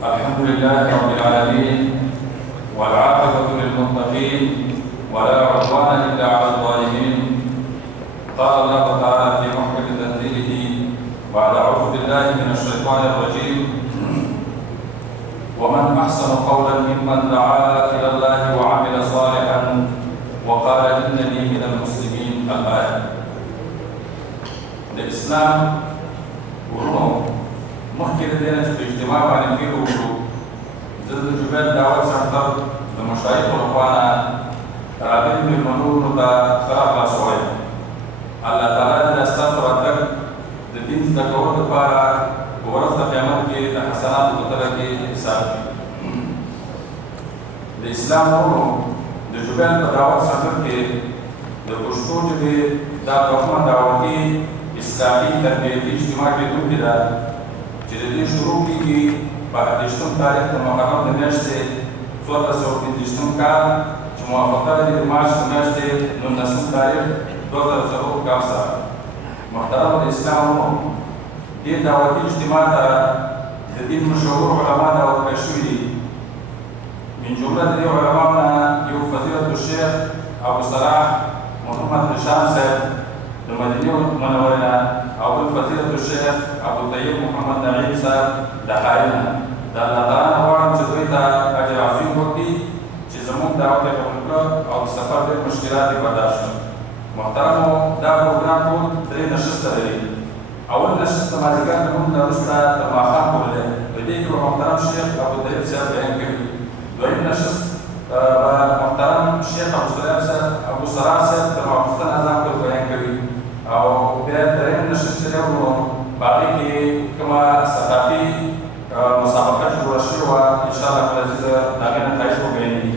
الحمد لله رب العالمين والعاقبة للمتقين ولا عدوان إلا على الظالمين. قال الله تعالى في محكم تنزيله بعد أعوذ بالله من الشيطان الرجيم: ومن أحسن قولا ممن دعا إلى الله وعمل صالحا وقال إنني من المسلمين. الآية. الإسلام مخكر دينا في اجتماع عن فيه وشو زد الجبال دعوة سنتر المشايخ والأخوانا رابين من المنور نتا خرق لسوية الله تعالى الأستاذ ورتك الدين تكون دبارا ورثة قيامت كي تحسنات وتترك حساب الإسلام الجبال دعوة سنتر كي الكشتوج دعوة دعوتي إسلامي تربيتي اجتماع كي دوكي جديد شروع کی بعد اشتم تاریخ محرم نمیشته صورت سوق اشتم کار موافقت دیماش نمیشته نمسم تاریخ 2000 کامسا محترم الاسلام دی دعوتی اجتماع جديد مشهور علماء دعوت بشوي من جملة دي علماءنا يو فضيلة الشيخ أبو صلاح محمد هشام سيد المدينة المنورة أو فضيلة الشيخ أبو طيب محمد نعيم صاحب دخائلنا دلالتنا وارم جدويتا أجر عظيم وقتي جزمون دعوة الحكومة أو السفر بالمشكلات برداشت محترم دا بروجرام كود دري نشست لي أول نشست ما ذكرت من درسنا لما خان قبله بديك محترم الشيخ أبو طيب صاحب بيان كبير دوين نشست محترم الشيخ أبو صلاح صاحب لما حسن أزام كل بيان كبير أو بيان درين نشست له باقي كما ثقافي مسابقات جواشي وإن شاء الله العزيز داخلنا تعيشوا بيني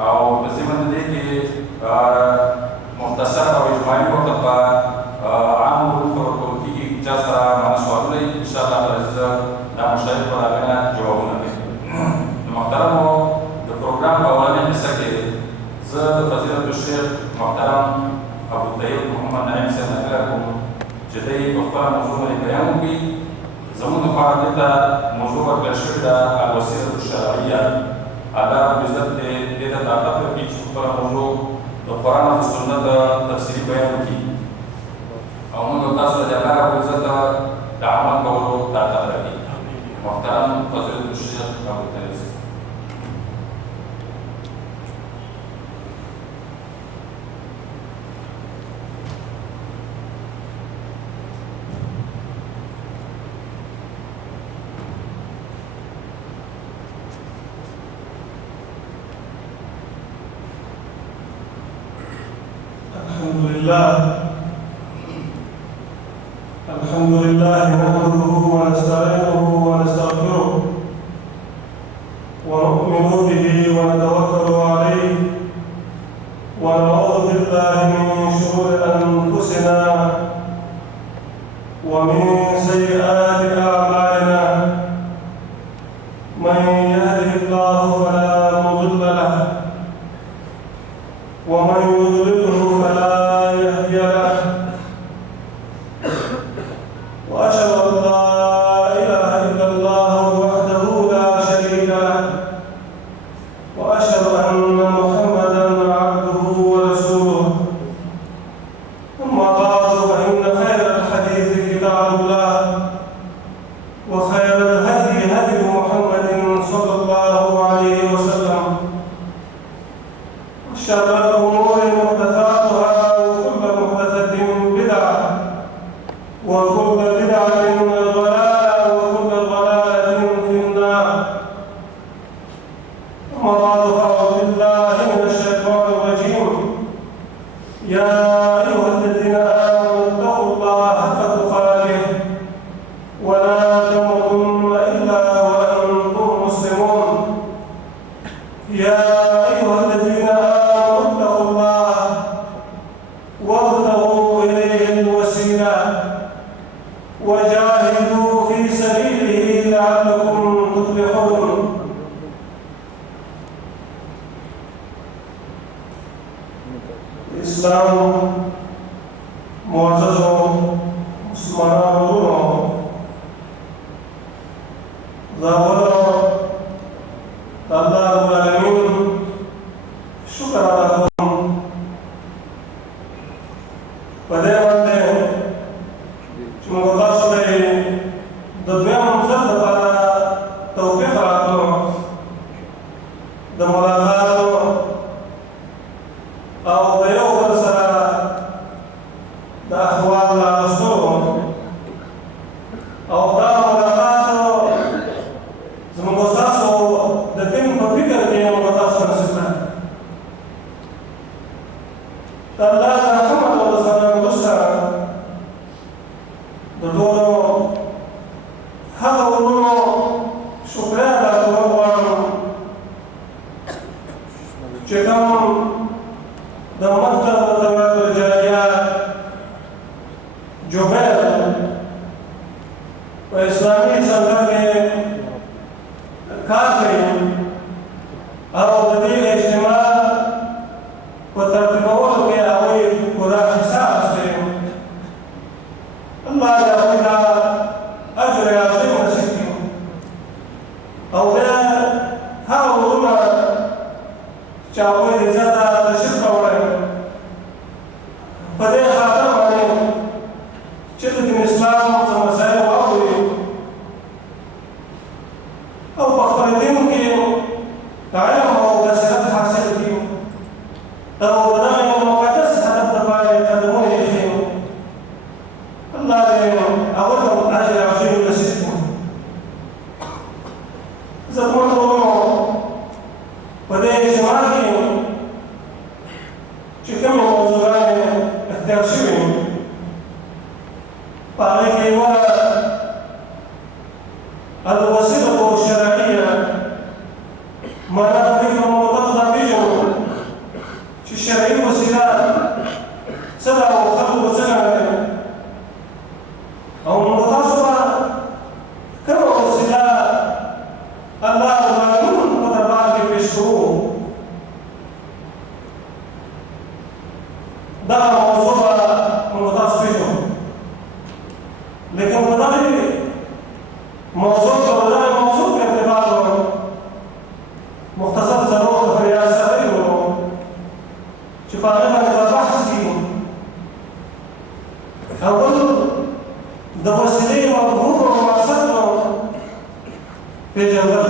أو بزمن ديك مختصر أو إجمالي وقت عام ودكتور كي جاسرة مع سؤالي إن شاء الله العزيز دا مشاهد وداخلنا جوابنا المحترم البروجرام أولاني مسكي زاد فضيلة الشيخ محترم أبو طيب محمد نعيم سيدنا لكم جدي بختار موضوع البيان بي زمون فاردتا موضوع الشهدة الوسيلة الشرعية على بزد ديتا تعتبر في بختار موضوع القرآن والسنة تفسير بيان بي أو من التصل جماعة بزد دعمان قولوا تعتبر بي محترم فضيلة الشيخ أبو طيب. الحمد لله نحمده ونستعينه ونستغفره ونؤمن به ونتوكل عليه ونعوذ بالله من شرور أنفسنا ومن سيئات أعمالنا من يهده الله فلا مضل له ومن يضلله فلا هادي له وأشهد أن لا إله إلا الله وحده لا شريك له وأشهد أن محمدًا عبده ورسوله أما بعد فإن خير الحديث كتاب الله وخير الهدي هدي محمد صلى الله عليه وسلم وشر الأمور محدثاتها وكل محدثة بدعة وكل بدعة ضلالة وكل ضلالة في النار. أما بعد فأعوذ بالله من الشيطان الرجيم. يا أيها الذين آمنوا اتقوا الله حق تقاته ولا تموتن إلا وأنتم مسلمون. يا أيها الذين آمنوا اتقوا الله وابتغوا إليه الوسيلة وجاهدوا في سبيله لعلكم تفلحون. الإسلام معزز مسلمان ظاهر حضرت لپاره توفیق راکړو د ملاقاتو او د یو بل سره د احوال راغوښتلو او دا ملاقاتو زموږ ستاسو د دین په فکر کې موږ تاسو نصیب کړه. د الله د رحمت او د سلام وروسته د ټولو هغه ورونو شکریه ادا کول غواړم چې کوم د مکتب د دولت الجاریه جبیر په اسلامي سنګر کې کار کوي او د دې اجتماع په ترتیبولو کې هغوی پوره حصه اخیستې. الله د هغوی ته اجر عظیم نصیب کړي او بیا هغه ورونه چې هغوی د ځان ته تشریف راوړی په دې خاطر باندې چې د دین اسلام څه مسایل واوري او په خپل دین کې علم او بصیرت حاصل کړي او د دغه مقدس هدف لپاره قدمونه ایښي. الله دې هغوی ته اجر عظیم نصیب کړي. زموږ ورونو په دې اجتماع کې چې کومې موضوعګانې اختیار شوي په هغې کې یوه الوسیلة الشرعیه معنا د دې کوم مطلق دا پېژنو چې شرعي وسیله څه ده او خلکو به څنګه کوي او موږ تاسو ته کومه وسیله الله رب العالمین په دربار کې پېښ کوو. دا موضوع به موږ تاسو پېژنو لیکن په دغه موضوع ته د دغه موضوع په ارتباط مختصر څلور خبرې سره وو چې په هغې باندې به بحث کړي. اول د وسیلې مفهوم او مقصد پېژندل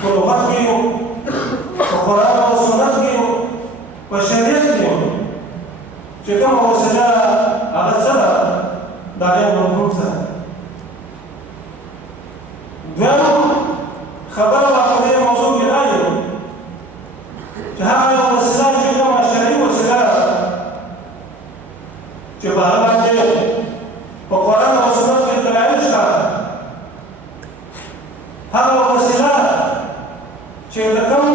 په لغت کې په قرآن او سنت کې په شریعت کې چې کومه وسیله هغه څه ده د هغې مفهوم څه ده. دویم خبره به په دې موضوع کې دا وي چې هغه وسیله چې کومه شرعي وسیله ده چې په هغه باندې په قرآن او سنت کې دلایل شته، هغه وسیله چې د کوم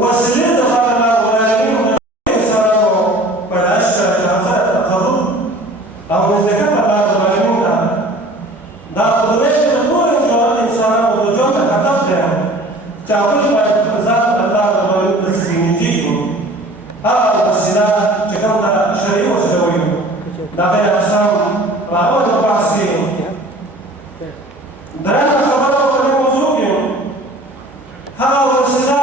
وسیلې دپاره الله رب العالمین د انسانانو پیدایش کړی چې هغه تقرب او نزدېکت الله رب العالمین ته دا په دنیا کې د ټولو انسانانو د ژوند هدف دی چې هغوی باید ځان الله رب العالمین ته نږدې کړو. هغه وسیله چې کوم ته شرعي وسیله وایو د هغې اقسام په هغه د بحث کې. درېیمه خبره په دې موضوع کې هغه وسیله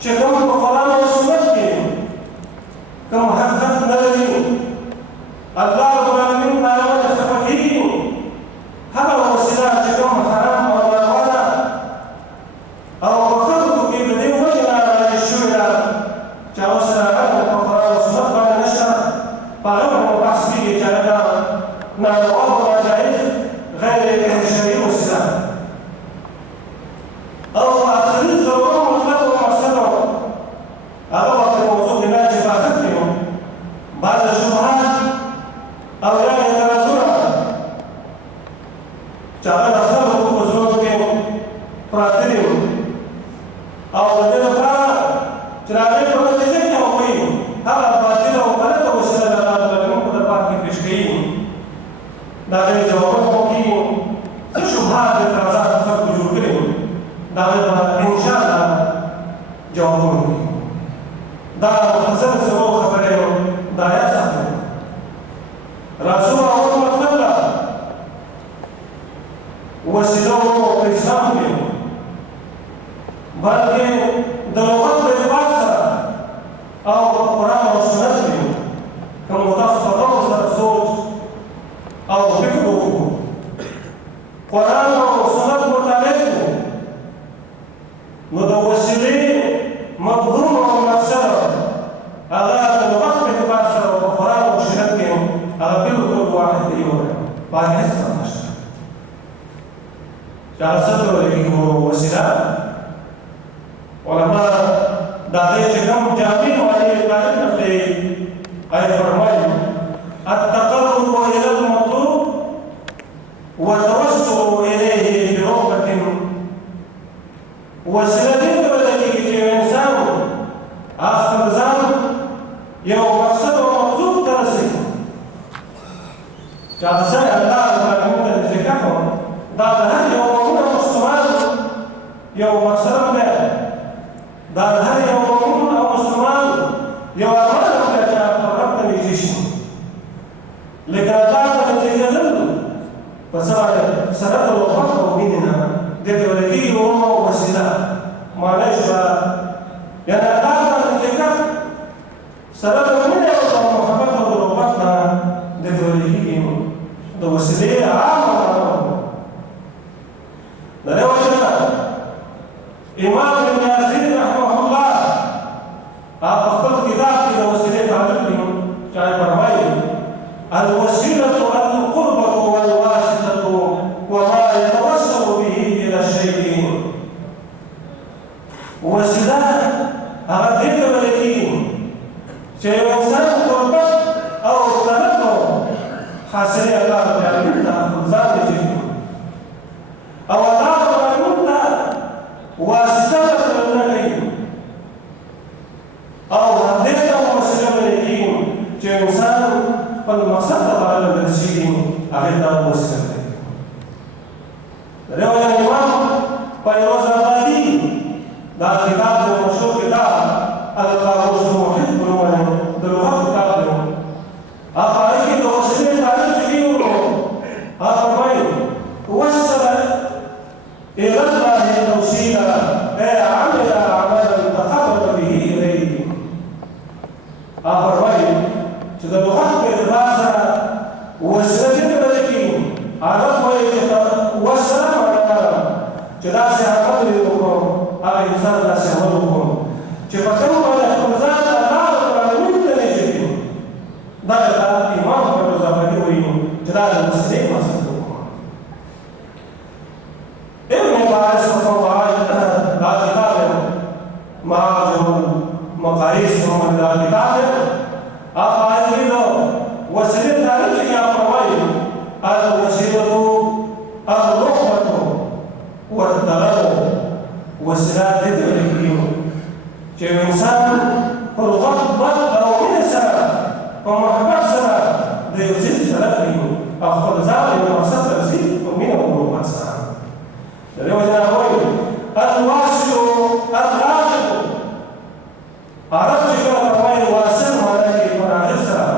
چې کوم په قرآن او سنت کې کوم حقیقت نه لري الله رب العالمین په هغه باندې خفه کېږي، هغه وسیله چې کوم حرام او ناروا ده او په خلکو کې د دې وجې نه رایج شوې ده چې هغه سره هغه په قرآن او سنت باندې نشته، په هغه باندې بحث کېږي چې هغه ناروا او ناجایز غیر شرعي وسیله. او آخري ضروري مطلب او مقصد هغه به په موضوع کې دا چې په آخر کې بعضې شبهات او یا اعتراضونه چې هغه د خلکو په زړونو کې پراته دي او د دې لپاره چې د هغې په نتیجه کې هغوی هغه باطله او غلطه وسیله د الله رب العالمین په دربار کې پېښ کوي، د هغې ځوابونه وکړي، څه شبهات اعتراضات خلکو جوړ کړي د هغې به انشاءالله جوابونه وکړي. دا مختصر څلور خبرې د آیات څخه راځو اول مطلب ده وسیلو په اسلام کې بلکې د لغت په اعتبار سره او په قرآن او سنت کې کوم تاسو په ډول سره سوچ او فکر وکړو قرآن او سنت مطالعه کړو نو د وسیلې مفهوم او مقصد هغه د وخت په اعتبار سره په قرآن او سنت کې هغه بالکل واحد دی باندې هیڅ نشته چې هغه څه ته ویل وسیله علماء دا چې کوم جامع علی تعریف کوي آیت فرمایي التقرب الى المطلوب والتوسل اليه برغبه وسیله دې ته ویل کېږي چې انسان خپل ځان یو مقصد او مطلوب ته رسوي چې هغه څنګه الله تعالی موږ ته ذکر کوي دا د هر یو مؤمن مسلمان یو مقصد دی دا د هر یو مؤمن او مسلمان یو ارمان دی چې هغه رب ته نږدې شي لکه الله ته نږدېدل په سره د وخت او مینې نه دې ته ویل کېږي یوه وسیله معنی شوه یعنې الله ته نږدې سره د مینې او د محبت او د رغبت نه دې ته ویل کېږي د وسیلې عامه د دې وجه امام ابن عزیز رحمه الله هغه خپل کتاب کې د وسیلې تعریف کوي چې فرمایي الوسيلة القربة والواسطة وما يتوسل به إلى الشيء وسيلة هغه دې ته ویل کېږي چې یو انسان قربت او طلب حاصل الله تعالی ته ځان دي او الله واسطه نه کوي او هغه ته وسیله لري چې انسان په مقصد باندې رسیدي هغه ته وسیله کوي رواه امام فیروز آبادی دا کتاب د مشهور کتاب القاموس المحیط عنوان د لغت کتاب دی هغه کې د وسیلې تعریف کوي هغه فرمایي وسل الى الله توسيلا عمل عملا تقرب به اليه فرمایي چې د لغت په اعتبار سره وسیله دې ته ویل کېږي عرب وایي چې وسله معنا چې داسې عمل دې وکړو هغه انسان داسې عمل وکړو چې په کوم باندې خپل ځان الله تعالی ته نږدې کړي دا د امام فیروز آبادي وایي چې دا د وسیلې مقصد ابن باز رحمه الله دا کتاب معاذ المقایس محمد دا کتاب هغه دې نو وسیله تعریف کې فرمایي الوسيلة الرغبة والطلب وسیله دې ته ویل کېږي چې انسان په رغبت او مینه سره په محبت سره د یو څه طلب کوي او خپل ځان یو مقصد ته رسوي په مینه او رغبت سره لوجه هوي الواصل الراغب عرب چې کله فرمایي واصل معنی کې راغب سره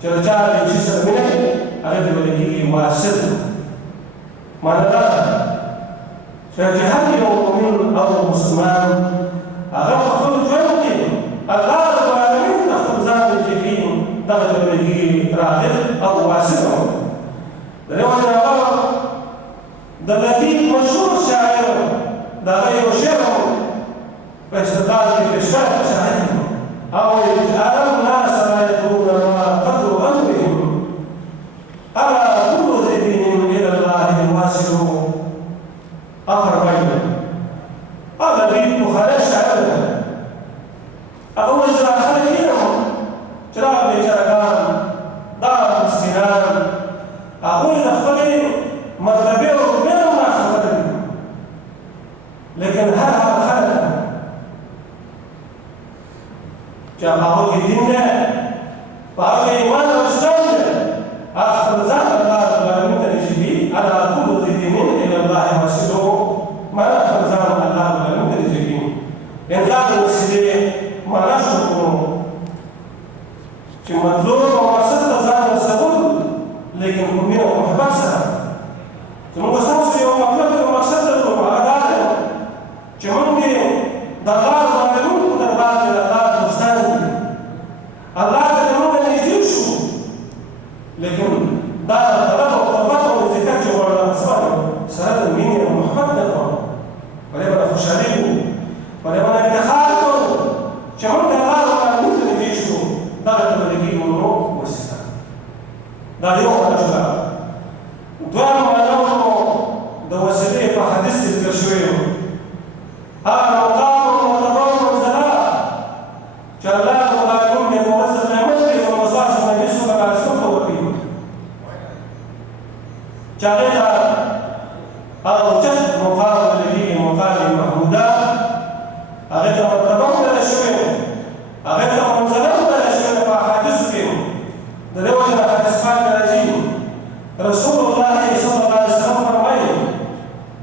چې رجال چې سره مینه هغه د ویل کېږي واصل معنی دا چې هر یو مؤمن او مسلمان هغه په خپل ژوند کې الله رب العالمین ته خپل ځان نږدې کوي دغه د ویل کېږي راغب او واصل لوجه هغه د لطیف مشهور شاعر دا یو شعر په استقلال کې پیشکش شاعر او ارى الناس لا يدرون ما قدر امرهم الا كل ذي دين الى الله واصل فرمایي هغه دې بخاري شاعر هغه وزرا خلک یې چې دا بیچارهګان دا مسکینان هغوی د خپلې مرتبې او رتبې نه خبر دي لیکن هر هغه خلک چې هغه کې دین دی په هغه ایمان او اسلام دی هغه خپل ځان الله تعالی ته نږدې على كل ذي دين الى الله واسلو معنا خپل ځان الله تعالی ته نږدې انسان وسیلې معنا شو چې مطلوب او مقصد ته ځان رسول لیکن په مینه او محبت سره چې موږ تاسو یو مطلب او مقصد درلودو هغه دا دی چې موږ د الله تعالی په دربار کې الله دوستان دي الله ته موږ نږدې شو هغه اوچت مقام لديه مقام محموده هغه ته مرتبه ویل شوې هغه ته منزله ویل شوې په احادیثو کې د دې وجه نه حدیث پاک راځي رسول الله صلی الله علیه وسلم فرمایي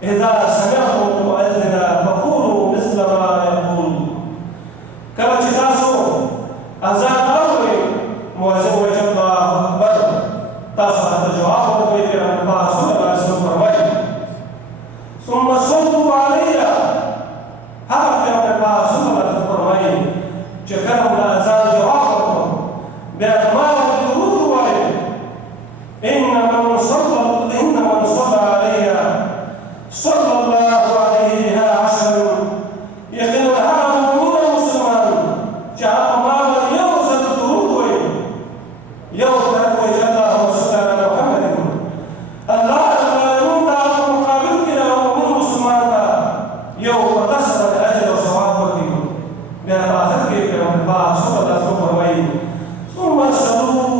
اذا سمعتم المؤذن فقولوا مثل ما يقول کله چې تاسو اذان اورئ مؤذن وایي الله اکبر تاسو ته جواب ورکوئ پیغمبر پاک صلی الله علیه وسلم فرمایي ثم صلوا علي هغه پیغمبر پاک صلی الله علیه وسلم فرمایي چې کله د اذان جواب ورکړو بیا ما درود ووایئ ان من صلى علي صلى الله عليه بها عشر يقين هذا من المسلمان جاء ما يوزن درود يوزن وجه الله وصلى على محمد الله العالمين تعالى مقابل كده ومن مسلمان يوم تصل الاجر وصواب وكيل بان اخذ كيف الله صلى الله عليه وسلم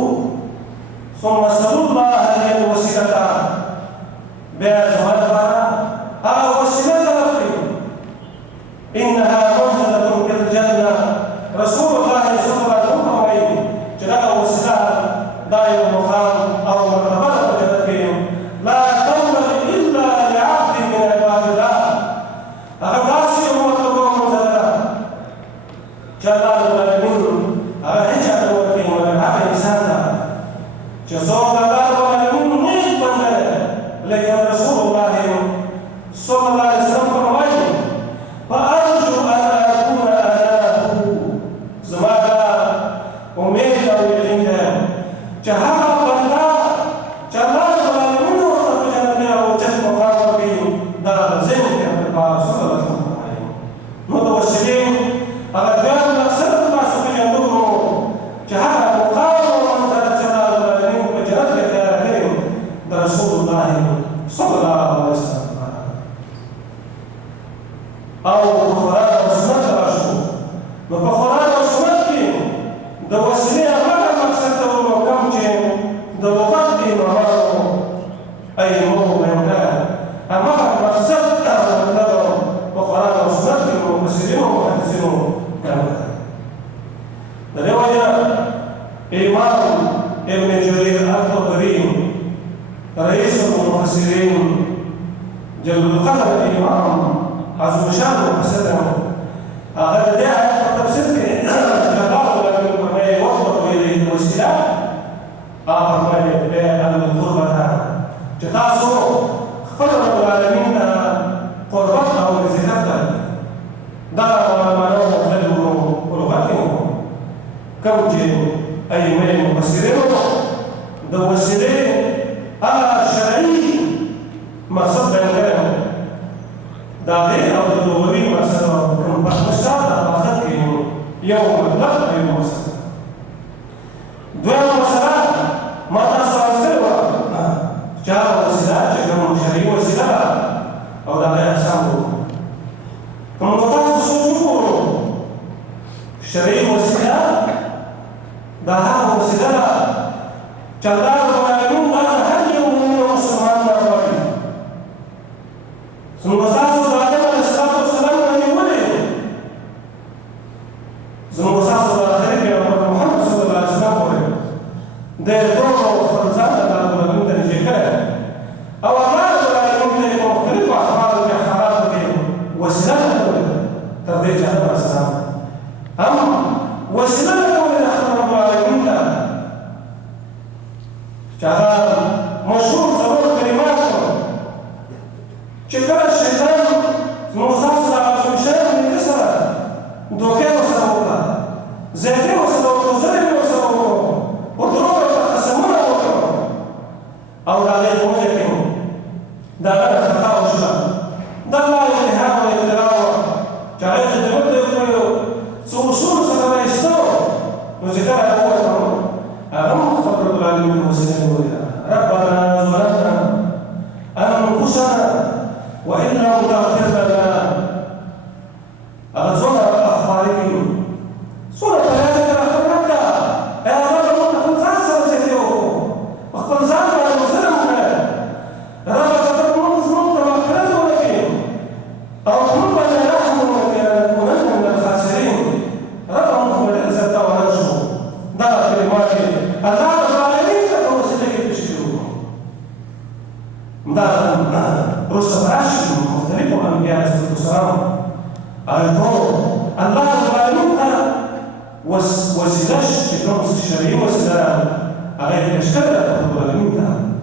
ثم اسالوا الله هذه الوسيله بأزواجها أو وسيلة لكم إنها منزلة في الجنة رسول الله صلى الله عليه وسلم جاء وسيلة دائم المقام أو مرتبة جنتهم لا تنبغي إلا لعبد من عباد الله أغلاسي ومطلوب منزلة جلال العالمين أغهجة الوكيم ومنعب إنسان جزاء الله العالمين نيك بندر لكن رسول الله صلى الله عليه وسلم فرمایي فأرجو أن أكون أناه زمادا امید او یقین ده چې هغه بنده چې الله العالمین ورته په جنت او اوچت مقام ورکوي دا ذهن پیغمبر پاک صلی الله علیه وسلم فرمایي نو د وسیلې هغه ګران مقصد تاسو پېژندلو چې هغه مقام او منزلت چې الله العالمین په جنت کې تیار کړی د رسول الله صلى الله عليه وسلم او قرآن او سنت راشو نو په قرآن او سنت کې د وسیلې هغه مقصد ته ورکوم چې د لغت د امامانو ایمو مهمکان هماغه مقصد ته ورکړو په قرآن او سنت کې مفسرینو او محدثینو کار د دې وجه امام ابن جرير الطبري رئيس المفسرين جل القدر الإمام عظم شان وحسنه هذا داعي التفسير جلال العالمين فرمائي وفق إليه الوسيلة فرمائي القربة جتاسو خبر العالمين قربتنا ورزقتنا دار ما نوم خلوه قربته كوجه أي من المفسرين دو وسيلة شرعي مقصد بيان دا غير او ضروري مقصد کوم مقصد مقصد کې یو مطلب دی مقصد دوه مسله ما تاسو واستلو چې وسیله چې کوم شرعي وسیله او دا غیر احسان کوم تاسو سوچو شرعي وسیله دا هغه وسیله چې الله ثم ساسو آدم علیه السلام باندې ولې ثم ساسو آخر کې محمد صلی الله علیه وسلم پورې د ټولو فرزانو د الله د ذکر او الله تعالی د مختلفو احوال او حالات کې وسیله تر دې چې الله السلام هم وسیله د رب العالمین چې مشهور څلور کلمات چې کله شیطان موسی سره او شیطان یې سره دوکه وسره وکړه زهره وسره وکړه زهره وسره وکړه او دروغ ته قسمونه وکړه او دا له موږ کې دا خطا وشوه دا الله الهام او ابتلاء چې هغه د دې په څو اصول سره راځو نو چې دا وکړو هغه خبر العالمین وسره وکړه ربنا ظلمنا انفسنا وإن لم تغفر لنا أغزونا أخبارهم سورة آياتك الأخبارات يا رب كنت خاصة وزيتيو وقل زعما المسلم رب تتمنى الله رب العالمين وسيلة الشرعية وسيلة على الأشكال رب العالمين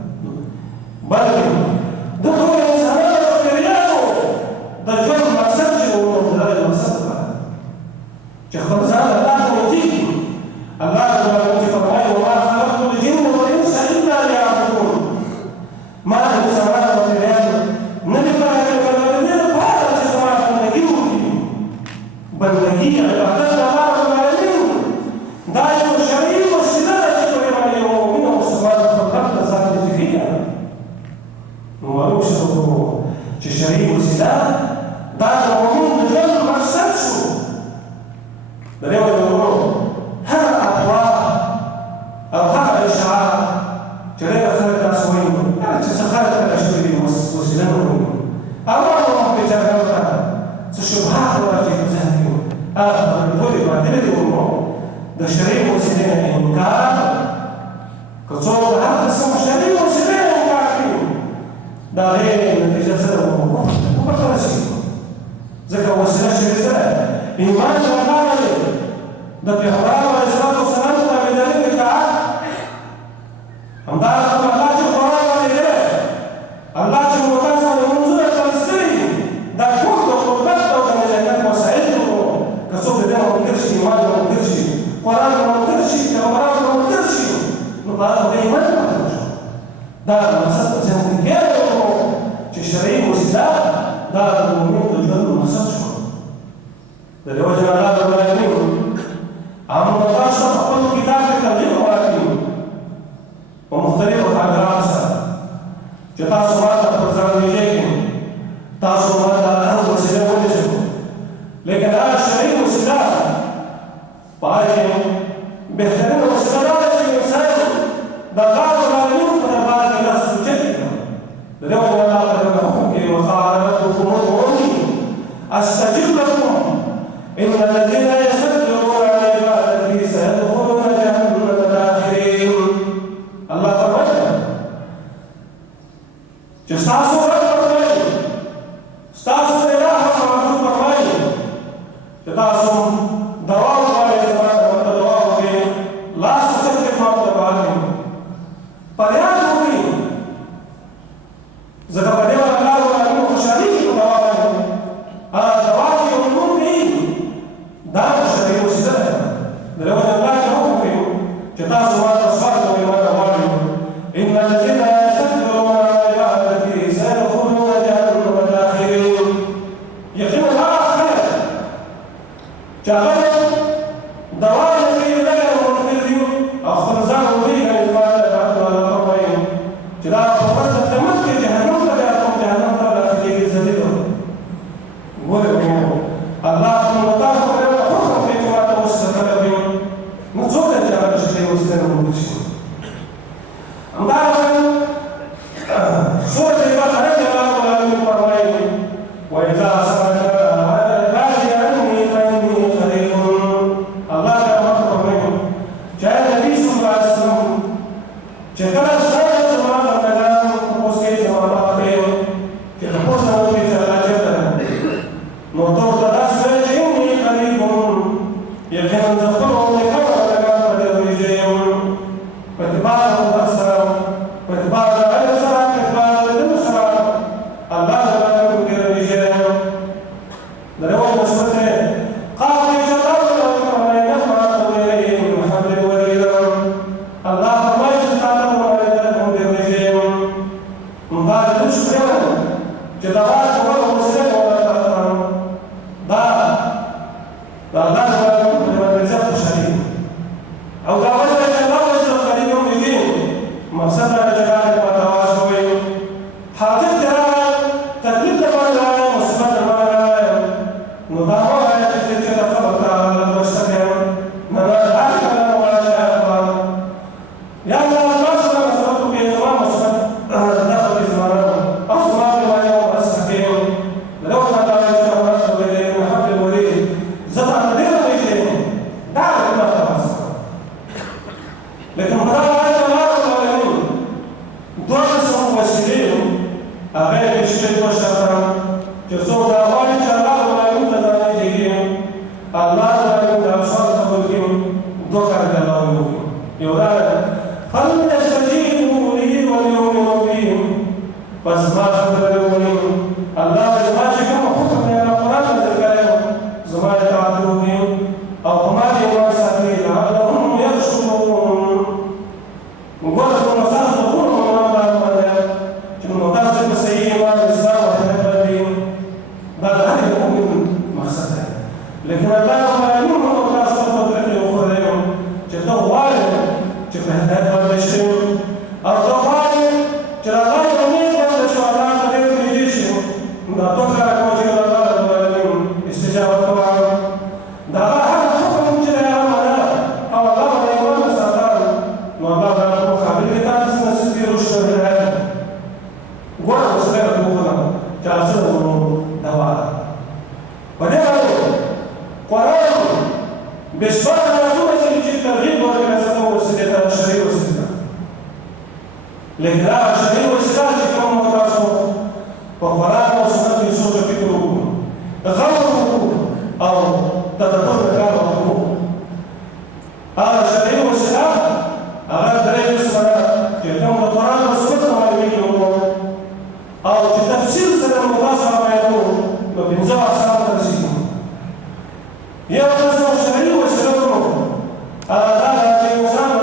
بلكن ده هو إنسان فكريانه ده جوه المقصد ومنتظر المقصد شخص هذا الله يجيب الله يجيب وما خلقت الجن والإنس إلا ليعبدون ما السماوات والأرض نبقى الذين بهذا السماوات نجيبهم بل نجيب عبادتنا الله العالمين دائما الشريف والسداد يقول عليه ومنه السماوات والأرض ذات الجهية ومالوش الشريف والسداد دائما ومنه الجن مع السلسل ده يقولون هذا أطوار أو هذا الإشعار جريدة خلق أسوين يعني تسخرت الأشتري وسلامهم أمامهم بجانبها تشبهات واجب زهدهم الكل معدلة أمه ده شريف وسلام إنكار كتصور هذا السم شريف وسلام إنكارين ده غير نتيجة سلام وكفر شيء ذكر وسلام شريف إيمان الله ده في حرام عليه الصلاة والسلام بدليل الكعب أمدار الله القرآن عليه الله المتاسع لمنظور الفلسطيني ده كله قربته وجنة وسعيده كصوب ده ما مقدرش إيمان ما مقدرش قرآن ما مقدرش كمرات ما مقدرش نقرأ بإيمان ما مقدرش ده المقصد زين كيلو تشريع وسلاح ده المؤمن الجنة المقصد شو ده اللي وجه الله رب العالمين عم نقاش أقول كتاب التبليغ والتعليم ومختلف عن دراسة جتاع سماعة برزانيين تاسو ماذا أهم وسيلة ونجم لكن هذا الشريك وسيلة فهذه بهترين وسيلة الإنسان دقائق العلوم فنبات إلى سجدنا لديهم الله قد حكمك وقال لكم ادعوني أستجب لكم إن الذين يستكبرون عن عبادتي سيدخلون جهنم داخرين الله فرمائنا جستاسو رب فرمائنا استاسو إله فرمائنا فرمائنا جتاسو دواء فرمائنا وتدواء فرمائنا لا ستكتب ما فرمائنا فريان فرمائنا زكا فرمائنا الله فرمائنا خشاريك دواء فرمائنا دواء فرمائنا دار الشريف والسداد لو أن الله يحكم جتاسو ما تصفحت وما تمارين إن الذين يستكبرون عن عبادتي سيدخلون جهنم داخرين يقين الله خير جاءت دواء في غير منفذ أو خرزان فيه الإثبات العدل على الأربعين جلاء فرص التمكن جهنم فجاءتهم جهنم داخلين الزديد الله المطاف نزول الجامعة الشيخ وسلم المبشر أمدارا سورة البقرة جماعة العالمين فرمائي وإذا سألك عبادي عني فإني قريب الله تعالى فرمائي جاء النبي صلى الله عليه وسلم جاء السنة زمان الكلام وقوسكي زمان القريب كتبوسنا وفي جلال نوتور تداس إني قريب يقين تذكرهم لكبر واتباع الأسرار واتباع الأسرار واتباع الأسرار الله لا يمكن الرجال لو مسلمين قال يجعلون ولا يفعل إليهم من حبل وريدا الله ما يجعلون ولا يفعل بالرجال من بعد الشكر جدارات ولا مسلم ولا تأثر لا لا يمكن أن يزال شديد أو دعوة مقصدنا لجلالك وتواصلك حاجة جلال تكليف المعنى وصفات المعنى نضعها يجب كده فضل تعالى المستقيم نماذج عاشق وعاشق يا الله المصر مصرته بإزمان مصر دخل إزمانه أصمار ويوم السكين غسل دواء ولكن قرآن بشباب ناتوة في الترغيب والإنسان والسيدة الشريع والسيدة لكن لا الشريع والسيدة كم متاسو وقرآن وسنة يسوع في قلوبهم غلطوا أو تتطور كانوا هذا الشريع والسيدة أغاد دريد الصلاة يتم القرآن والسنة ما يمينه أو تفسير سنة المغاصة ما يقول وبنزوع سنة ترسيهم يقصد الشريع والسلام هذا الإنسان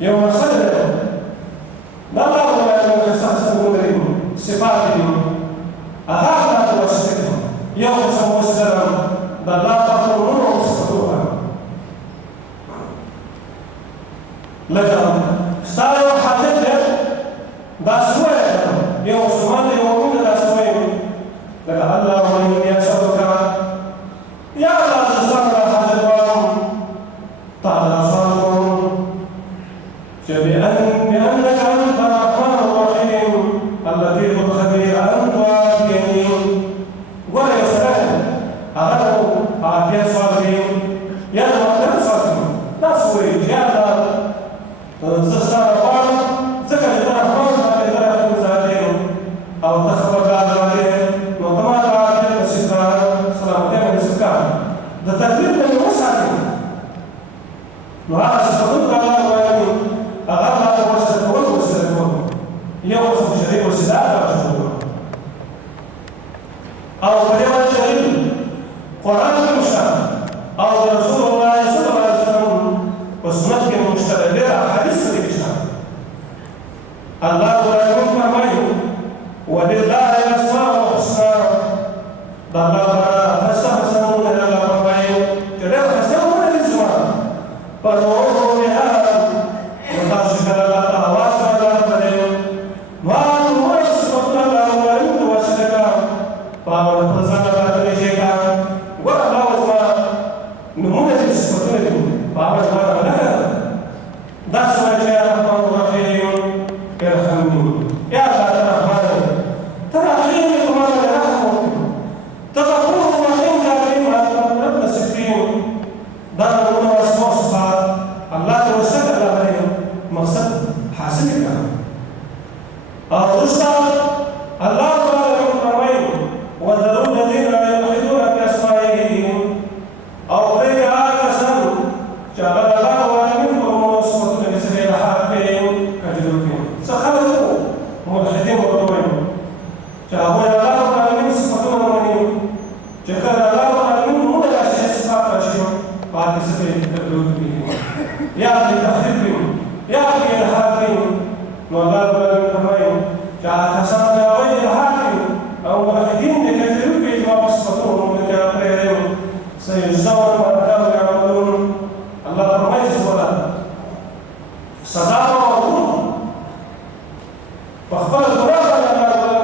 يوم صدر لا بعض من يستحسنون صفاتهم أهذا وصفتهم يوم صدر السلام بل لا تقولون وصفتوها لكن استعلوا حدث داسوية يوم سمان يومين داسوية لك الله وإن يشهدك يا الله تسرع حاجبهم تعالى أصالهم بأنك أنت الرحمن الرحيم اللطيف الخبير أنت الكريم ولا يسأل أغلب عافية صالحين يا الله صالحين نسوي يا الله زستار بعض زكاة الرحمن الرحيم زادين أو تخبر على التكليف من وسعه وهذا سيكون على ويمين أغلب وسيكون يوصف الشريك والسلاح أو بريوة الشريك قرآن المشترك أو رسول الله صلى الله عليه وسلم وسنته المشتركة حديث الإشتراك الله لا يكون فرميه ولله الأسماء الحسنى ضربنا فاستحسنون إلى الربعين كذلك فاستحسنون الإسماء فالوضوء بها وتعشق الله تواصل على البدين وأن هو يسمى الله ويمد وسلك فهو يتزنى بعد شيئا ولا وزما نمونة يسمى فهو يسمى لها دعس وجه الرحمن الرحيم يرحمني يا الله الرحمن ترحيم كما يرحمك تذكرون وحين كريم ربنا السكين دارنا واسمه الله توسل عليهم مقصد حاسمك الرسل الله تعالى يقول وذروا الذين يلحدون في اسمائه او غير هذا سن شغل الله منكم وصفه لسبيل حقهم كجدوكم سخروا ملحدين وضوين شاهوا الله تعالى من صفتهم جكر الله من مو لا شيء صفات شيء بعد سبيل كدوكم يا لتحريم يا للحاكم والله تعالى كمان جاء كسر غير الحاكم او ملحدين كثيرون في جواب صفتهم من كافرهم سيجزون ما كانوا يعملون الله ما يجزون سزاء وعقوبة فاخبر القرآن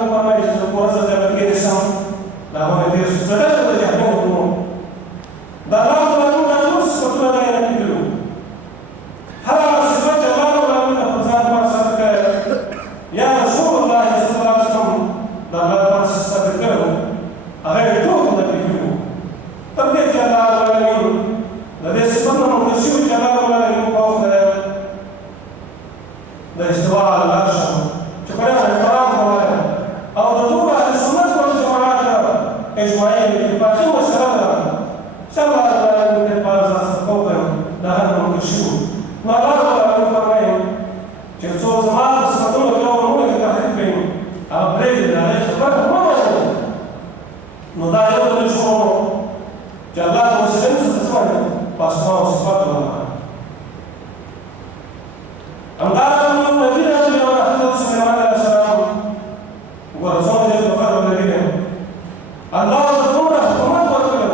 الله ما يجزون ورزق المكين السام لا هو يدير سزاء ويحكمهم لا لا نص ولا لا ينكلوا هذا صفات الله ولا من الفزان ما سبق يا رسول الله صلى الله عليه وسلم لا ما سبقه غير توم نبيه تبقى الله ولا من الذي سبحانه ونسيب جلال ولا من قوم لا استواء على العرش تقرأ القرآن ولا أو تدور على السنة والجماعات إجماعين الباقي والسلام سبعة من البارزة سقوطا لهم كشوف ما الله ولا فرمين جلسوا زمان سقطوا اليوم هو يتحدثون أبريد لا يخبر ما نضايق الشعور جلال وسلم ستسمعنا باسماء وصفات الله أمدار من الذين يوم حضرت سليمان عليه السلام ورسول الله الذين الله تدور وما تقول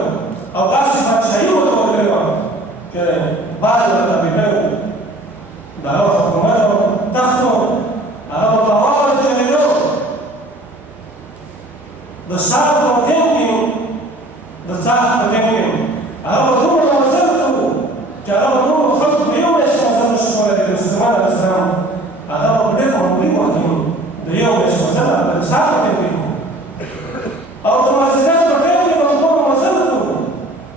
أو داسي شيء وتقول كذا بعد ما بيبيعوا دعوة حكومته تخطو على الطوابع الجميلة the sound of thinking على طول ما وصلت مسألة بتساعد فيهم أو تمازجات بتعمل موضوع مسألته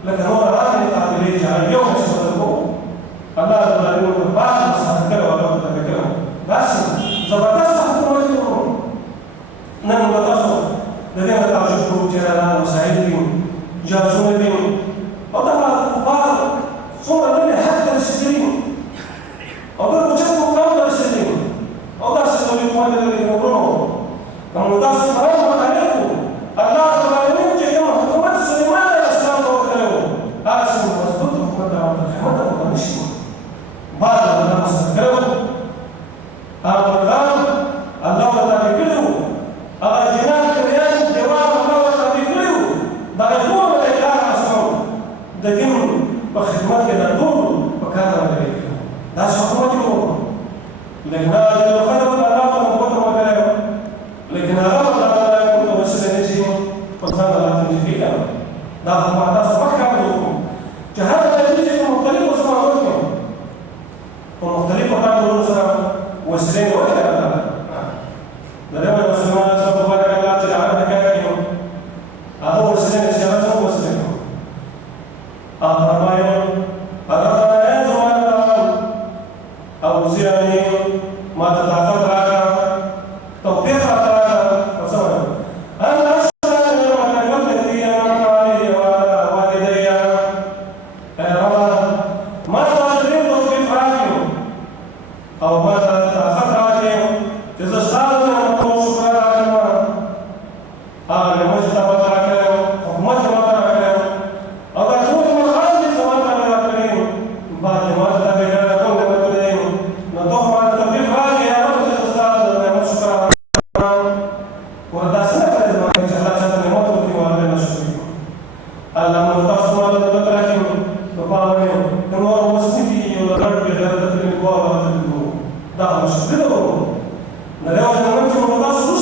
لكن هو الآن يتعدل على اليوم يشتغل الله يقول بعض الناس كده ولا كده بس زبطت حكومتهم نحن نتصل لدينا تعجبهم جيران وسعيدين جازون بهم وطبعا الكفار صورة لنا حتى السجين وضربوا جسمهم كامل السجين وضع سجين كمان الذي يقولون كما نضع سفرهم عليكم الله العالمين جيهم حكومة سليمان الإسلام وكلهم آسم واسبطهم حكومة الحمد ونشكر بعد ما نستكلم القرآن الله تعالى كله الجنان كريان جواب الله تعالى كله ضعيفون الإله أسمعون دقيم بخدمتك دكتور وكان عليك ده حكومتكم لكن هذا الخدمة لا تنقض مكانه لكن هذا لا يكون توسل نجيم فصار لا تنجي فيك ده ما ده صباح كاملكم جهاد النتيجة مختلفة وسمعونكم ومختلفة كانوا نصرا وسلين وكذا لما المسلمين سوف بارك الله تعالى كائن هذا وسلين سياسة وسلين أربعين أربعين زمان أو زياني ما تتعرف على توقيف على وسلم أنا أشهد أن والدي ووالدي ووالدي ما تدري توقيف عليهم أو ما تأخذ عليهم إذا استعملوا نقول شكرا عليهم هذا المجتمع عليهم حكومتنا عليهم أو تكون مخالف سواء عليهم بعد ما تبين لكم لمدلهم نضم على توقيف عليهم إذا استعملوا نقول شكرا عليهم وهذا سنة لازم أن يجعل نمط وكيوان شكرا الله متصل على ذلك فقالوا كانوا مسلمين ولا غير غير ذلك ده مش كده نلاقي واحد منهم متواصل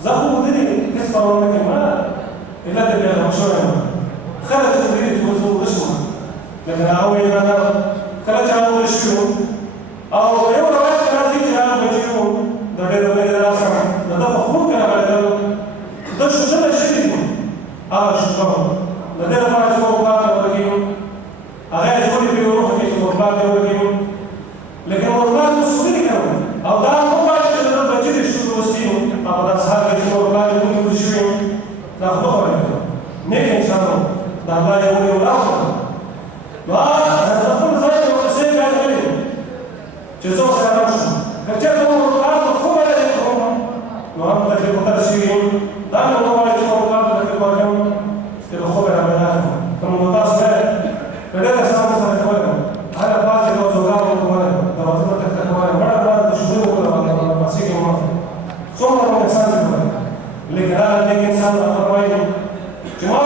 Zahu tadi, kes pahlawan kita, kita tidak ada masalah. زه ورشم لکه هغه وایي دا کله چې هغه ورشي او په یو روایت کې راځي چې هغه بچي وو د ډېرو ورځې راڅخه د ده په خوب کې راغلی ده شوشله شوي وو هغه شوکه وه د دې لپاره چې اورباغ ته ورکوي هغه یې جوړې کړي وروح کې چې اورباغ ته ورکوي لیکن اورباغ مسؤلي نه کوي او دا هم وایي چې د ده بچي دې شروع لوستي وو او په داسې حال کې چې اورباغ یې ونیول شوي وو دا خو نه خبره کوي نیک انسان و د الله یې ونیول راوړل نو هغه د خپل ځای یو قصې بیان کړي چې زه ورسره لاړ شم که چېرته مو اورباغ ته خوبه لري نو هم تکلیف ورته شوي دا مې ونه وایي چې اورباغ ته تکلیف ورکوم چې د خوبه رابیدا کړم که مو تاسو نه که ډېر احسان سره کولی هله پاڅېد او زوګام یې کولی دروازې ته تګ کولی مړه مړه د شوګۍ وکړه پاسې کې مه څومره مو احسان کولی لیکن هغه نیک انسان راته وایي چې ما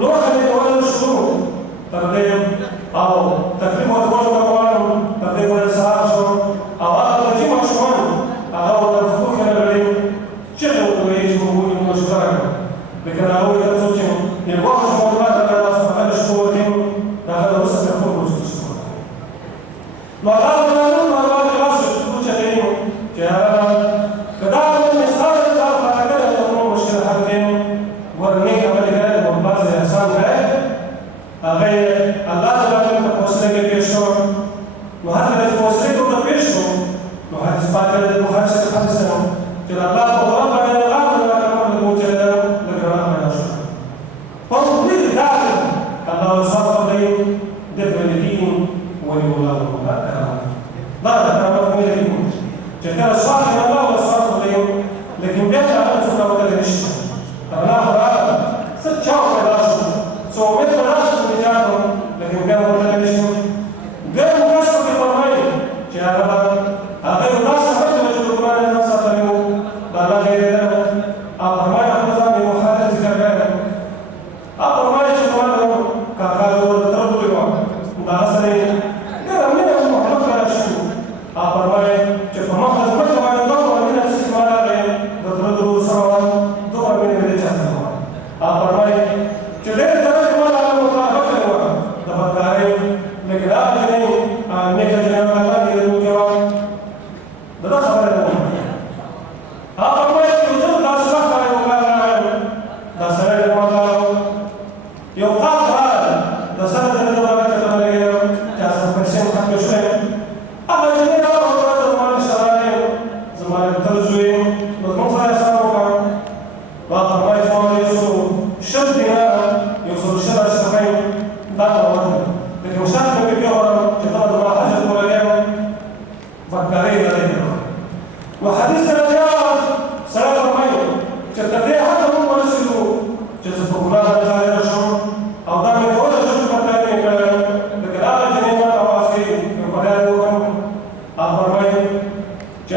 لوښه مې کول شروع تر دې او تکلیف ورته وکړم تر دې پورې سهار شو او هغه بچي ماشومان هغه ورته خوب کې راغلي چغې ورته ویلې چې موږ ونیو موږ ښکاره کړو لیکن هغه وایي ته څوک چې یو وخت چې موږ ماته راغله هغه شپه ورکوي د هغه د وروسته بیا خوب وروسته شپه ورکوي نو هغه معلوم هغه خلاص شو چې کوي چې هغه که دا مثال دی دا پراګه ده نو مشکل حل کوي ورنیک عمل کوي او بعضې احسان کوي هغه یې الله تعالی ته په وسیله کې پېښ شو نو هر کله چې په وسیله کې ورته پېښ شو نو حدیث پاک کې د بخاري شریف حدیث دی چې د الله په قرآن باندې هغه راکړل نو چې دا لکه رڼا پیدا شوه په دې دا الله وصف کوي د ولدین ولي الله دا کرامت مې چې کله صالح الله وصف کوي لیکن بیا هغه څه راوړل نشي الله تعالی څه چا پیدا شو څو امید پیدا شو چې جانو لیکن بیا ورته نشي ګر مقصد کې فرمایي چې هغه الله سبحانه وتعالى چې قرآن نه ساتلو دا الله دې او فرمایي خپل ځان یې مخاطب ذکر کړي او فرمایي چې قرآن کاکا ورته تربوي و دا سره ګر مې محمد راشي او فرمایي چې په مخ د مکه باندې دوه مینه چې ما راغی د درو سره دوه مینه دې چاسته او فرمایي چې دې درته ما راغله مطابق و د بدکارۍ لیکن هغه چې نیک جناب الله دې موږ دا خبره ده هغه فرمایي چې زه تاسو څخه یو کار راغلی دا سره دې ما یو کار د سره دې ما راغلی چې تاسو په څیر ختم شوی هغه چې زمانه ترجوی مضمون سره سره وکړه باید فرمایي چې ما یو څو شل دیناره یو څو شل اشرفۍ دا ورته لیکن شرط مې پکې وکړم چې ته زما حاجت ولګوې بدکارۍ نه دی نو حدیث سره بیا سره فرمایي چې تر دې حده هم ورسېدو چې زه په ګناه باندې ظاهره شم او دا مې کولی شو چې بدکارۍ مې کړې لیکن هغه جنۍ ماته اواز کوي یو فریاد یې وکړم هغه فرمایي چې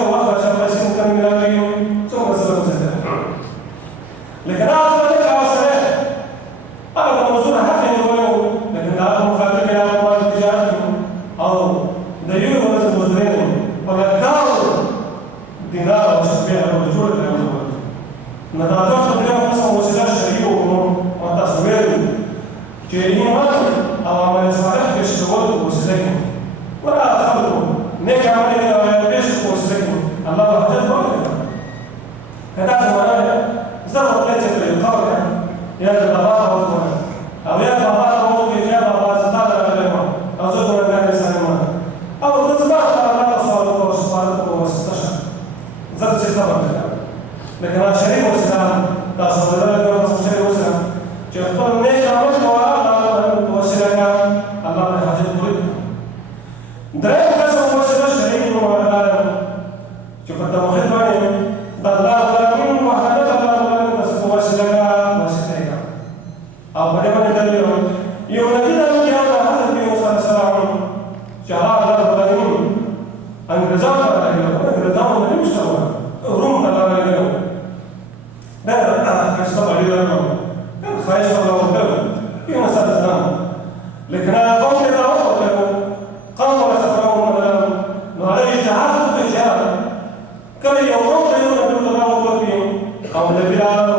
شيء واحد عشان بس ممكن نلاقيه ثم سلام سهل لكن هذا لك عسل هذا الموضوع حتى يقولوا لكن هذا مخاطر يا الله التجارة أو ديون ولا المزرين ولا كاو دينار وشبيه الرجول اليوم نتعرف اليوم مثلا وسيلة شريعة وتصوير جينيما أو عمل صالح يشتغل وسيلة ولا أخذوا نيك عملية بيش وسيلة الله وحده بقى هذا زمان زمان ثلاثة القرن يا البابا والمولى أو يا البابا والمولى يا بابا زمان اليوم أو زود من الناس اليوم أو تسمع الله صالح وصالح وستشهد زاد جدا لكن الشريف والسلام تصور الله الشريف والسلام جفر نيك عمل وسيلة الله حاجة تريد دريم كسر وسيلة الشريف والعالم شوف أنت مخيط معي الله من وحدة الله تسكو وسيلة وسيلة أو بدي من دليل يونجينا من جهة حسب موسى السلام شهر الله العالمين أنجزام أنجزام من المستوى روم الله العالمين ده كشطب عليه اليوم خايش الله وكذا في مسألة السلام لكن قوم يتوقف له قوم يتفرعون له وعليه اجتهاد في الجهاد كما يوم يوم الله وكذا قوم البلاد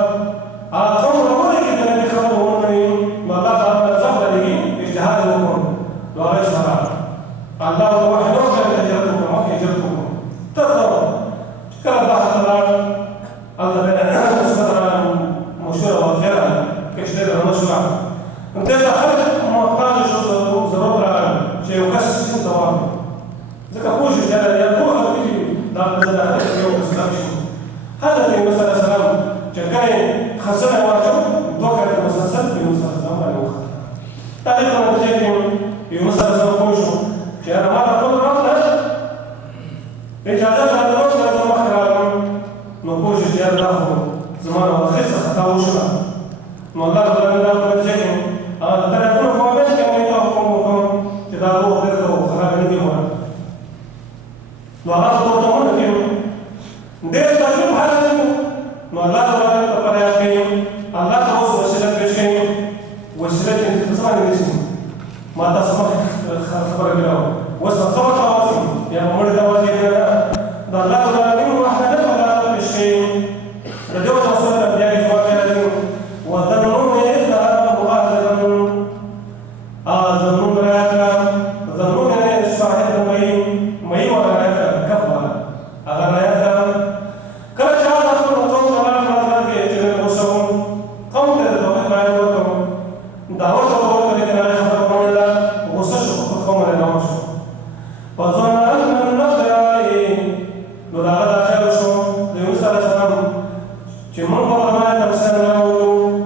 قوم ربنا كده يخافون منه والله تعالى زاد له اجتهادهم وعليه اجتهاد الله وحده كان يجربكم ويجربكم تقدروا كلا بعض الله الله بين مشروع مشروع وغيره كشتغل مشروع انت اذا خلت محتاج شو ضرورة شيء وكسر سن طوال اذا كبوش الجلال يقول في دار زاد يوم استكشف هذا في مسألة سلام جاكاي خسرنا واجب دوكر المسلسل في مسألة سلام على الوقت تقريبا نتيجة في مسألة سلام كوشو جاء ما تقول رفض إجازات هذا الوقت لازم أخرى نقوش الجهاد له زمان وخيصة تاوشنا والله بلا لا بتجيهم ترى كل فوائد كم يتوقعون تداووا غيره خراب الديوان والله تطمئن فيهم ده تجرب حالهم والله بلا تبارك فيهم الله توصل وسيلة بيشين وسيلة انتصار النسيم ما تسمح خبر الله وصل خبر توازن يا مولد توازن ده الله بلا منه واحد ولا بيشين رجوع توصل بيجي جواب وظنون إذا مغادرا ظنون رايك ظنون الشاهد مي ورايك كفى أغرايك كل شهر أخذ قوم على المنزل في أجل الوسوم قوم تدعوه ما يدعوكم دعوة الله لكن لا يخبرون الله وصشوا قوم لنعوش وظن أن النظر عليه لدعا خير شو ليوسى السلام جمال بطمان نفسنا له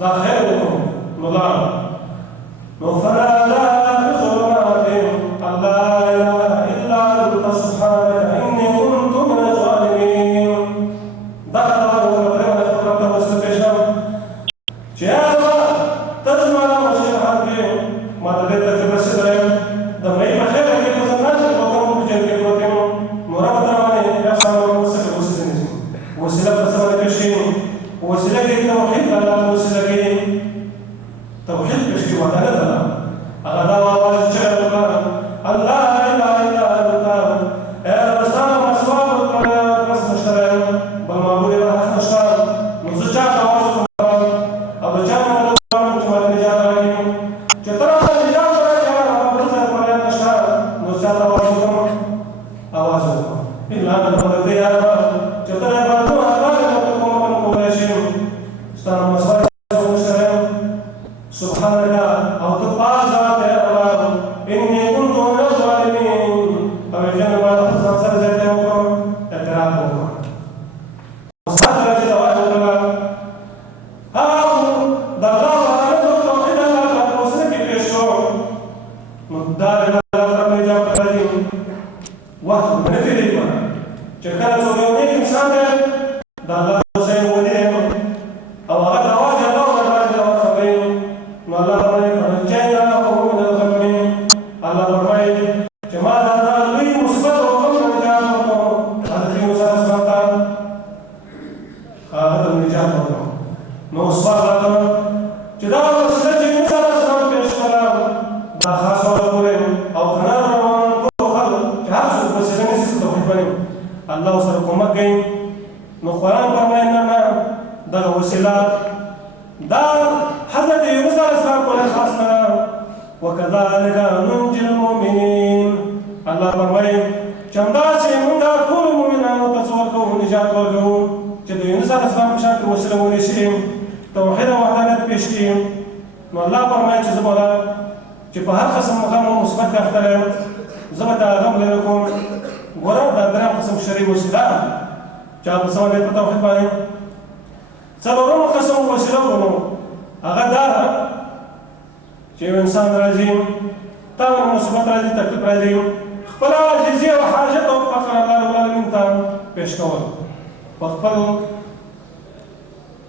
داخلكم مضار فلا لا بظلمات لا اله الا انت سبحانك اني كنت من الظالمين دخل وربنا فربنا واستفشام جاء تسمع مشير حقي ما تدري تبرس دريم دمي بخير كي تسمعش وكم بجد كروتين مرابطه يا شباب وسيله بسمه كشين وسيله التوحيد لا وسيله توحيد كشين وتعالى هذا هو الشيء الله لا اله الا انت يا رسول مسواب بس مشترك بالمعبود لا تشتغل نزجع تواصل ابو جامع جمال النجاه جترى النجاه يا رب رزق ولا تشتغل نزجع تواصل اواز الا ان الذي يا رب جترى سبحانك أو تقاطع يا الله إني كنت من الظالمين أو الجنة ما تخصص سرزة يوم التراب وصلت لك واحد الله أو دلوا على التوحيد لا توصلك بالشعور مدار لا ربي جاب الرجيم واحد من الكلمة جكان سويوني إنسان دلوا سين ودين أو غدا واجه الله ولا واجه والله فرجينا من الغم الله فرمي جمال هذا لي مثبت وقم جامعه الله سره کومک کوي. نو قرآن فرمایي نه دغه وسیله دا حضرت یونس علیه السلام پورې خاص نه ده. وکذلک ننجي المؤمنین. الله فرمایي چې همداسې موږ ټولو مؤمنانو ته څه ورکوو؟ نجات ورکوو چې د یونس علیه السلام په شان وسیله ونیسي، توحید او وحدانیت پیش کړي. نو الله فرمایي چې زه به چې په هر قسم مقام او مثبت کې اخته یم، زه به د هغه لرې کوم. ګوره دا درېیم قسم شرعي وسیله چې هغه څه باندې په توحید باندې. څلورم قسم وسیله ورونو هغه دا ده چې یو انسان راځي، تا باندې مصیبت راځي، تکلیف راځي، خپله عاجزي او حاجت او فقر الله رب العالمین ته پیش کول، په خپل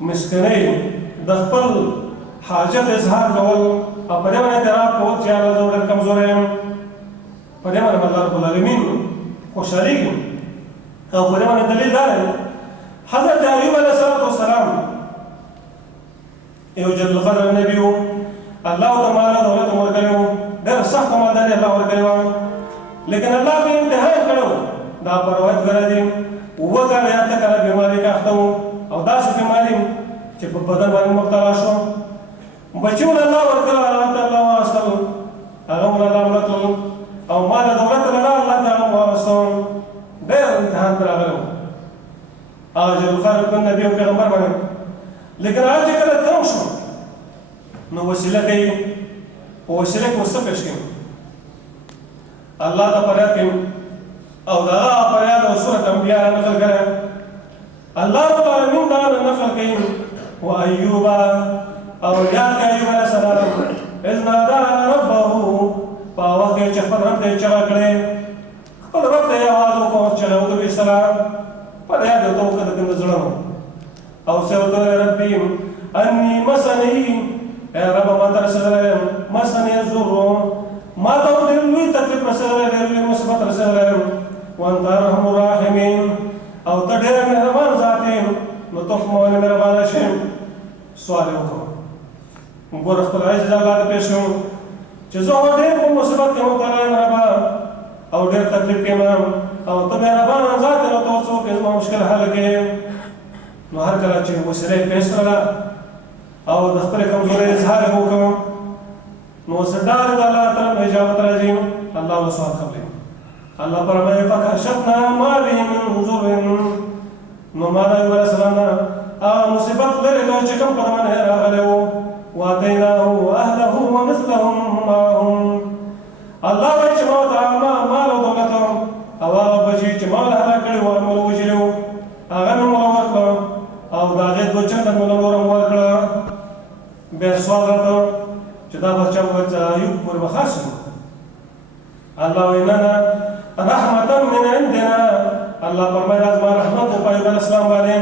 مسکنۍ د خپل حاجت اظهار کول او په دې باندې اعتراف کول چې الله زه ډېر کمزوری یم. په دې باندې الله رب العالمین خوشحالېږي. او په دې باندې دلیل دا دی حضرت ایوب علیه السلام یو جل قدر نبی و، الله ته مال او دولت ورکړی و، ډېر سخته مالداري الله ورکړې وه، لیکن الله به امتحان کړی و. دا په روایت کې راځي 7 کاله یا 8 کاله بیمارۍ کې اخته و، او داسې بیماري چې په بدن باندې مبتلا شو. بچي ول الله ورکړل، الله ته الله واستل، هغه ول الله ورکړل، او مال دولت له الله تعالی واستل. ډېر امتحان پر راغلی و هغه جل قدر نبی او پیغمبر باندې. لیکن هغه چې کله تم شو نو وسیله کوي، په وسیله کې ورڅه پیش کوي؟ الله ته فریاد کوي، او د هغه فریاد او سورت انبیا نقل کړی. الله رب العالمین دا نقل کوي وایوب، او یاد کوي ایوب علیه السلام اذ نادا ربه، په وخت کې چې خپل رب ته چغه کړې، خپل رب ته یې آواز وکړ، چغه ورته ویستله، فریاد یې ورته وکړه د ده د زړه نه. او څه ورته ویل ربي انی مسنی، ای رب ما ته رسېدلی یم، مسنی الضر، ما ته ډېر لوی تکلیف رسېدلی، ډېر لوی مصیبت رسېدلی یم. وانت ارحم الراحمین، او ته ډېر مهربان ذات یې، نو ته خو باندې مهربانه شې. سوال یې وکړ، ګوره خپل عجز الله ته پیش کړم چې زه خو ډېر په مصیبت کې مبتلا یم ربه، او ډېر تکلیف کې یم، او ته مهربان ذات یې، نو ته څوک یې زما مشکل حل کړې. نو هر کله چې وسیله یې پیش کړله او د خپلې کمزورۍ اظهار یې وکړ، نو سردار د الله تعالی نه اجابت راځي، الله له سوال قبلوي. الله فرمایي فکشفنا ما به من ضر، نو ما د ایوب علیه السلام نه هغه مصیبت لرې کړ چې کوم په ده باندې راغلی و. واتیناه اهله ومثلهم معهم، الله وایي چې ما ورته مال او دولت او هغه بچي چې ما له هلاک کړي وو، مو وژلي وو، هغه مې موږ ورکړه، او د هغې 2 چنده مې له نوره ورکړه. بیا سوال راته چې دا بچه ایوب پورې به خاص شو. الله وایي نه نه رحمتا من عندنا، الله فرمایي دا زما رحمت و په ایوب علیه السلام باندې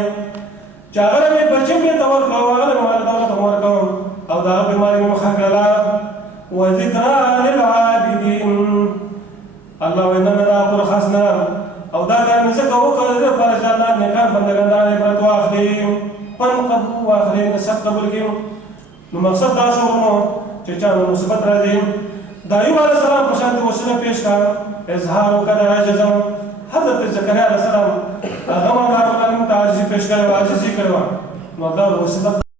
چې هغه مې بچي مې ته ورکړه، او هغه مې مال دولت هم ورکړم، او د هغه بیماري مې مخه کړله. وذکرا للعابدین، الله وایي نه نه دا پوره خاص نه، او دا کار مې ځکه وکړ د دې لپاره چې الله نیکان بندګان دا عبرت واخلي، پند واخلي، نصیحت قبول کړي. نو مقصد دا شو چې چا نو مصیبت راځي، د ایوب علیه السلام په شان وسیله پیش کړه، اظهار وکړه د عجز. حضرت زکریا علیه السلام هغه هم الله رب العالمین ته عاجزي پیش کړې وه، عاجزي کړې وه، نو الله وسیله